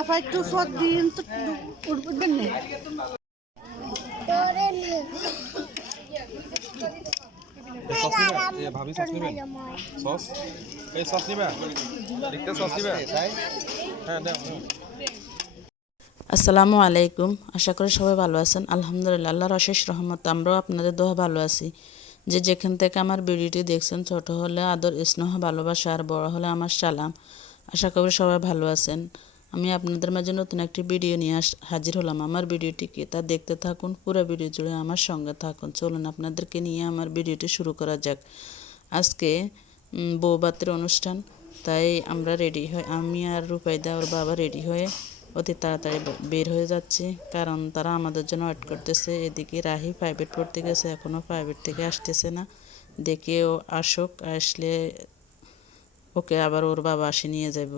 Apa itu sodin udah nih. Sauce নিবে ভাবি sauce নিবে সস এই সস নিবে দেখতে সস নিবে হ্যাঁ দাও আসসালামু আলাইকুম। আশা করি সবাই ভালো আছেন। আলহামদুলিল্লাহ, আল্লাহর অশেষ রহমত আমরাও আপনাদের দোয়া ভালো আছি। যে যেখান থেকে আমার ভিডিওটি দেখছেন, ছোট হলে আদর স্নেহ ভালোবাসা, আর বড় হলে আমার সালাম। আশা করি সবাই ভালো আছেন। আমি আপনাদের মাঝে নতুন একটি ভিডিও নিয়ে হাজির হলাম। আমার ভিডিওটিকে তা দেখতে থাকুন, পুরো ভিডিও জুড়ে আমার সঙ্গে থাকুন। চলুন আপনাদেরকে নিয়ে আমার ভিডিওটি শুরু করা যাক। আজকে বউভাতের অনুষ্ঠান, তাই আমরা রেডি হয়ে, আমি আর রূপাইদা ওর বাবা রেডি হয়ে অতি তাড়াতাড়ি বের হয়ে যাচ্ছি, কারণ তারা আমাদের জন্য ওয়েট করতেছে। এদিকে রাহি প্রাইভেট পড়তে গেছে, এখনও প্রাইভেট থেকে আসতেছে না। দেখে ও আসুক, আসলে ওকে আবার ওর বাবা আসে নিয়ে যাব।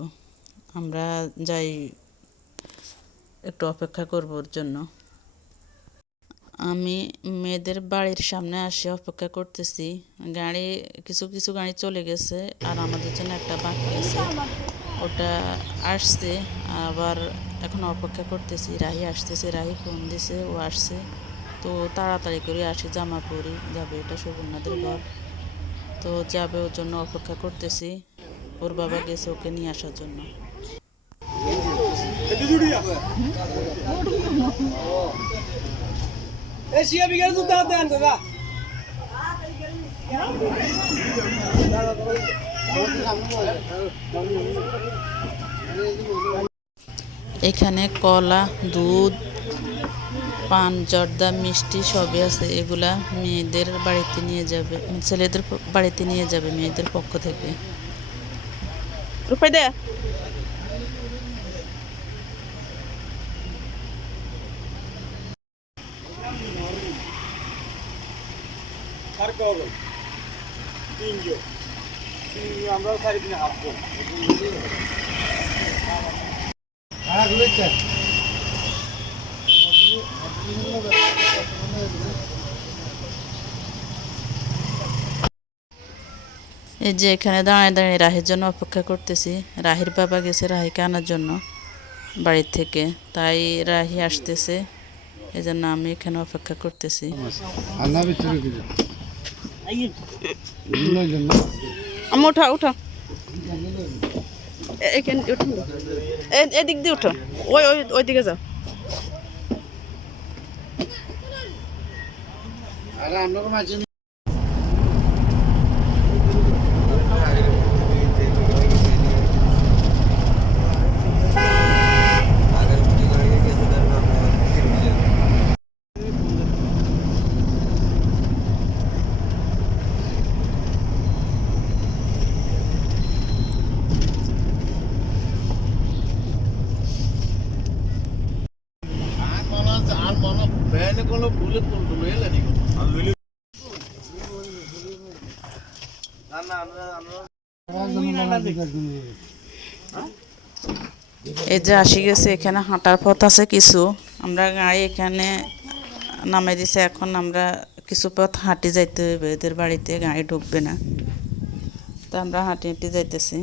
আমরা যাই, একটু অপেক্ষা করব ওর জন্য। আমি মেয়েদের বাড়ির সামনে আসে অপেক্ষা করতেছি। গাড়ি কিছু কিছু গাড়ি চলে গেছে, আর আমাদের জন্য একটা বাকি আছে, ওটা আসছে। আবার এখন অপেক্ষা করতেছি, রাহি আসতেছে। রাহি ফোন দিছে, ও আসছে। তো তাড়াতাড়ি করে আসি, জামা পরি যাবে, এটা সুবর্ণাদের ঘর। তো যাবে, ওর জন্য অপেক্ষা করতেছি। ওর বাবা গেছে ওকে নিয়ে আসার জন্য। এখানে কলা, দুধ, পান, জর্দা, মিষ্টি সবই আছে। এগুলা মেয়েদের বাড়িতে নিয়ে যাবে, ছেলেদের বাড়িতে নিয়ে যাবে মেয়েদের পক্ষ থেকে। রূপাই দে আমরাও সারি দিনে হাঁটবো এই যে এখানে দাঁড়িয়ে দাঁড়িয়ে রাহির জন্য অপেক্ষা করতেছি। রাহির বাবা গেছে রাহিকে আনার জন্য বাড়ির থেকে, তাই রাহি আসতেছে, এই জন্য আমি এখানে অপেক্ষা করতেছি। আমি উঠা উঠা এদিক দিয়ে উঠো, ওই ওই ওই দিকে যাও। এই যে আসি গেছে, এখানে হাঁটার পথ আছে কিছু। আমরা গাড়ি এখানে নামাই দিছে, এখন আমরা কিছু পথ হাঁটি যাইতে হইবে, এদের বাড়িতে গাড়ি ঢুকবে না, তো আমরা হাঁটি হাঁটি যাইতেছি।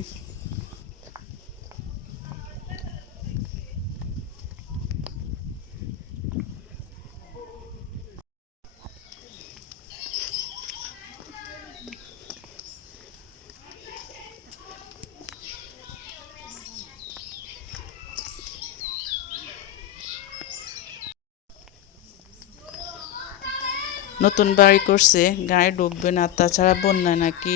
নতুন বাড়ি করছে, গাড়ি ডুববে না, তাছাড়া বন্যায় নাকি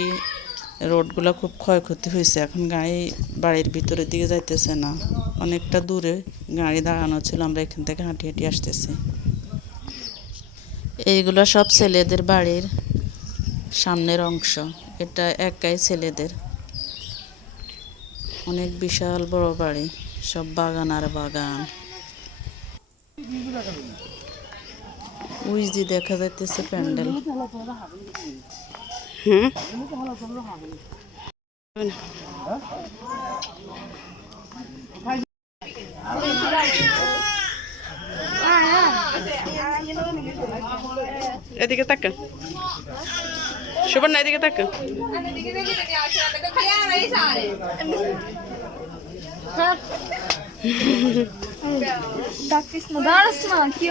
রোডগুলো খুব ক্ষয়ক্ষতি হয়েছে। এখন গাড়ি বাড়ির ভিতরের দিকে যাইতেছে না, অনেকটা দূরে গাড়ি দাঁড়ানো ছিল, আমরা এখান থেকে হাঁটি হাঁটি আসতেছি। এইগুলো সব ছেলেদের বাড়ির সামনের অংশ, এটা একাই ছেলেদের। অনেক বিশাল বড় বাড়ি, সব বাগান আর বাগান। ওই যে দেখা যাইতেছে প্যান্ডেল। এদিকে তাকা, সুবর্ণা এদিকে তাকা ডাকিস না দাঁড়াস না কি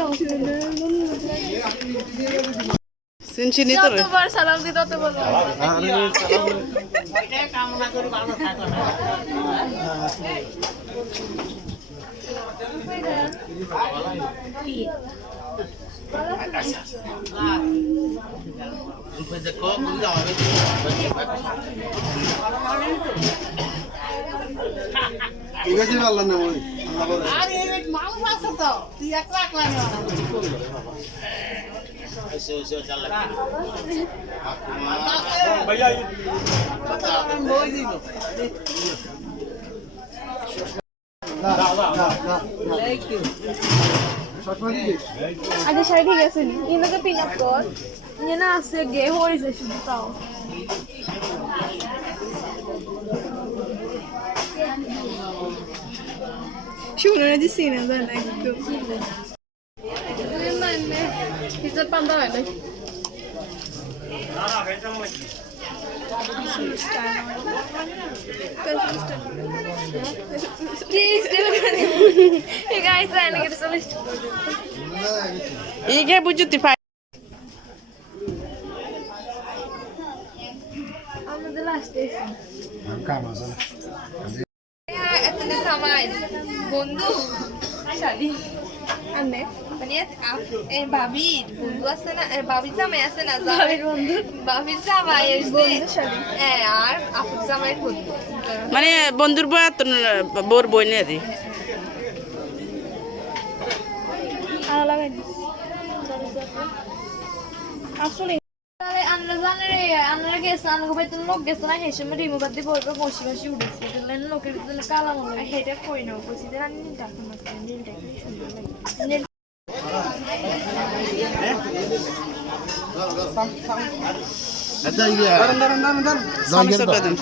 সিনচিনি তো যতবার সালাম দিই তত বলো ঠিক আছে আল্লাহ নাম আগে শাড়ি ঠিক আছে নি ইনাকে পিন আপ কর ইয়ে না আছে গে হইছে শুধু তাও শুনো না দিছি না জান একদম মানে হিসাব পান্তা হয় না Iya bujuti pak. আমাদের লাস্ট এসে এতদিন সময় বন্ধু শালি আনে মানে এই ভাবির বন্ধু আছে না ভাবির জামাই আছে না ভাবির বন্ধু ভাবির জামাই এসে বন্ধু শালি হ্যাঁ আর আপুর জামাই বন্ধু মানে বন্ধুর বই তো বোর বই নিয়ে দি আলো লাগাই দিস আসলে আমরা জানি রে আমরা গেছে আমরা বেতন লোক গেছে না হেসে মে রিমুভার দিয়ে বলবে বসে বসে উঠেছে তাহলে লোকের জন্য কালা মনে হেটা কই না বলছি যে আমি নীলটা তোমাকে নীলটা কি সুন্দর লাগে সামনে সব দেন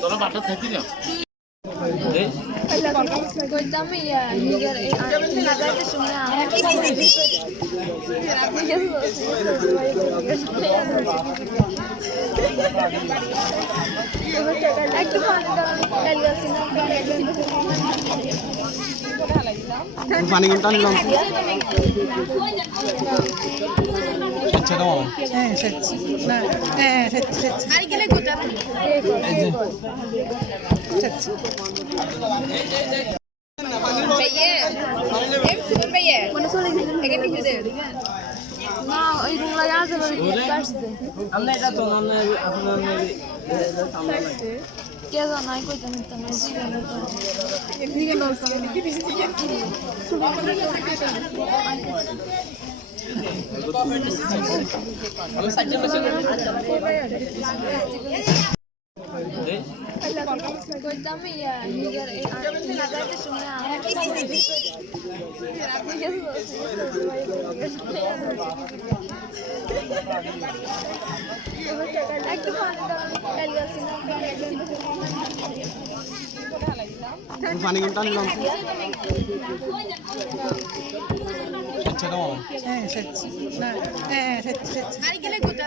তোরা বাটা থাকি না কইতাম ইয়া নিজের এই লাগাইতে শুনে একটু পানি ঘন্টা নিলাম আচ্ছা দাও আর গেলে গোটা মানে চলে গেছে না ওই রুম লাগা আছে আসছে আমরা এটা তো আপনার কে জানাই কইতে নিতাম না জীবনে তো এদিকে নলসাম আমি সাইকেল বসে কইতাম ইয়া নিজের এই লাগাইতে শুনে একটু পানি ঘন্টা নিলাম আচ্ছা দাও আর গেলে গোটা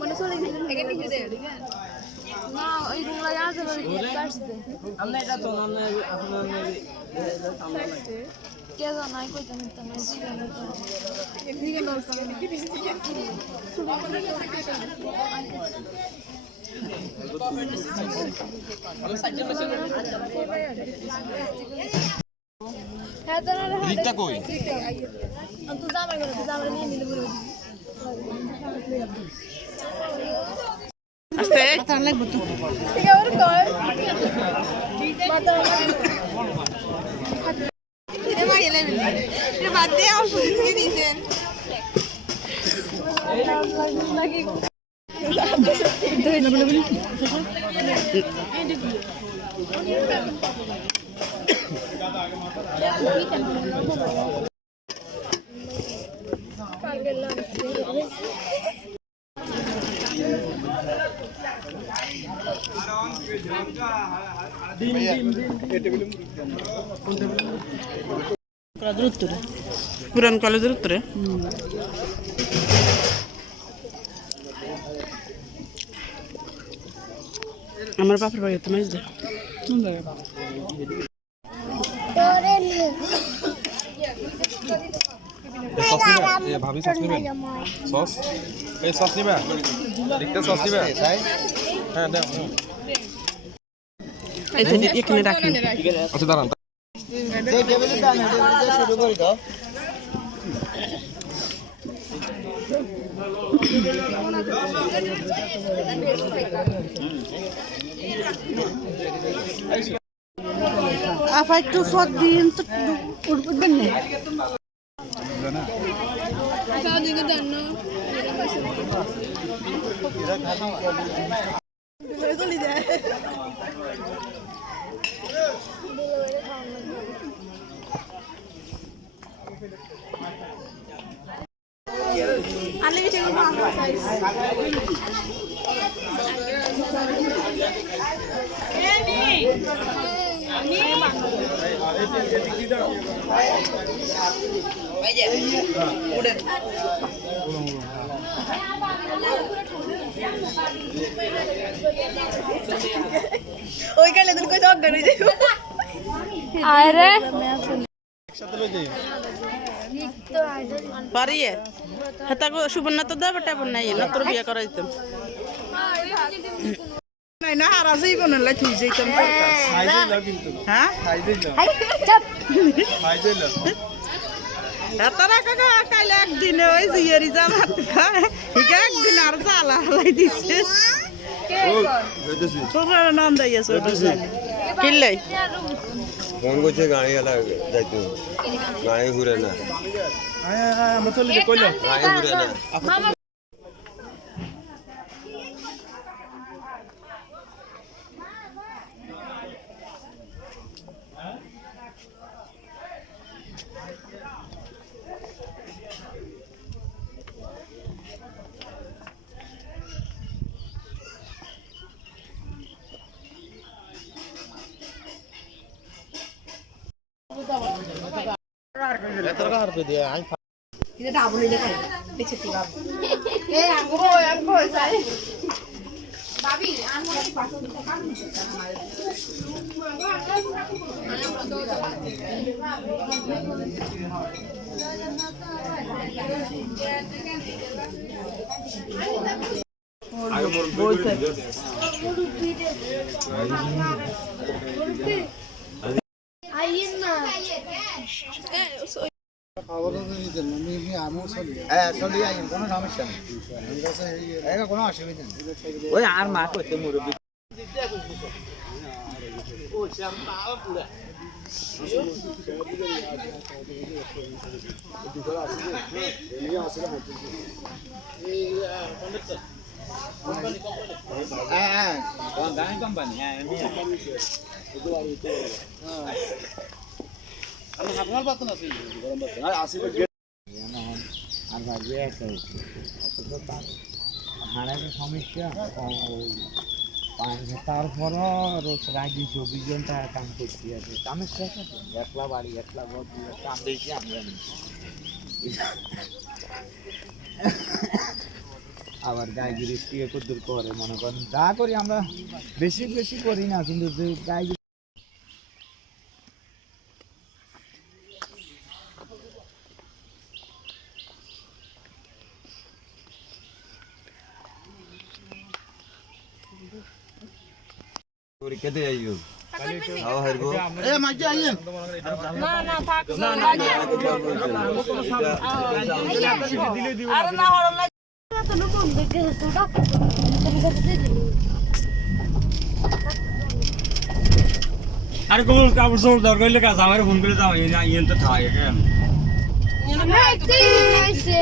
মানে চলে গেছে না ওই রুম লাগা আছে আসছে আমরা এটা তো আপনার কে জানাই কইতে নিতাম না জীবনে তো এদিকে নলসাম আমি সাইকেল বসে হ্যাঁ জানা রিক্তা কই তো জামাই করে তো জামাই নিয়ে নিলে বলে আস্তে তার লাগবে তো ঠিক আছে কয় মাথা এটা মারি লেবেন এটা বাদ দিয়ে আর শুধু দিয়ে দিয়েছেন নাকি পুরান কলেজের উত্তরে আমার বাপের বাড়ি তো মাইজ দে সস নিবে ভাবি সস নিবে সস এই সস নিবে একটা সস নিবে হ্যাঁ দাও এখানে রাখেন আচ্ছা দাঁড়ান আপা একটু ফট দিন তো উঠবেন না ওই কালে তুমি কই অজ্ঞান হয়ে যাবে আরে একসাথে লই যাই পারিয়ে হেতা সুবর্ণা তো দেবে টেবন নাই না তোর বিয়ে করাইতাম নাই না আর আজই বনলাই তুই যাইতাম খাই যাইলা কিন্তু হ্যাঁ খাই যাইলা চাপ খাই যাইলা হেতারা কাকা কাইলে একদিনে ওই জিয়ারি জামাত খায় ঠিক একদিন আর জ্বালা হালাই দিছে তোমরা নাম দাইয়াছো কিল্লাই ফোন করছে গাড়ি এলা যাইতো গাড়ি ঘুরে না আমরা চলে যাই কইলো গাড়ি ঘুরে না ওই আর মা করতে মুরব্বী আর ভাববে একটা হারার সমস্যা তারপরও রোজ রাখি 24 ঘন্টা কাম করতে আছে কামের শেষ আছে একলা বাড়ি একলা ঘর কাম দিয়েছি আমরা আবার গায়ে গিরিস্তি কদ্দুর করে মনে করেন যা করি আমরা বেশি বেশি করি না কিন্তু গায়ে পরীক্ষা দিয়ে আইও আও হারবো এ মাঝে আইয়েন না না থাক না না আরে না হলো না তো নতুন দেখে তো ডাক্তার তুমি কাছে দিয়ে দিবি আরে কোন কাপড় চোপড় দরকার হইলে কাজ আমার ফোন করে যাও ইয়েন তো থাকে কেন না ঠিক আছে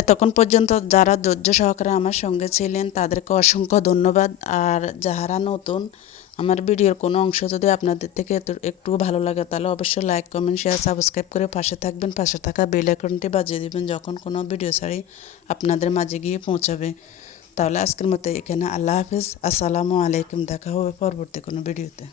এতক্ষণ পর্যন্ত যারা ধৈর্য সহকারে আমার সঙ্গে ছিলেন তাদেরকে অসংখ্য ধন্যবাদ। আর যারা নতুন, আমার ভিডিওর কোনো অংশ যদি আপনাদের থেকে একটু ভালো লাগে তাহলে অবশ্যই লাইক, কমেন্ট, শেয়ার, সাবস্ক্রাইব করে পাশে থাকবেন। পাশে থাকা বেল আইকনটি বাজিয়ে দিবেন যখন কোনো ভিডিও ছাড়ি আপনাদের মাঝে গিয়ে পৌঁছাবে। তাহলে আজকের মতো এখানে আল্লাহ হাফিজ, আসসালামু আলাইকুম। দেখা হবে পরবর্তী কোনো ভিডিওতে।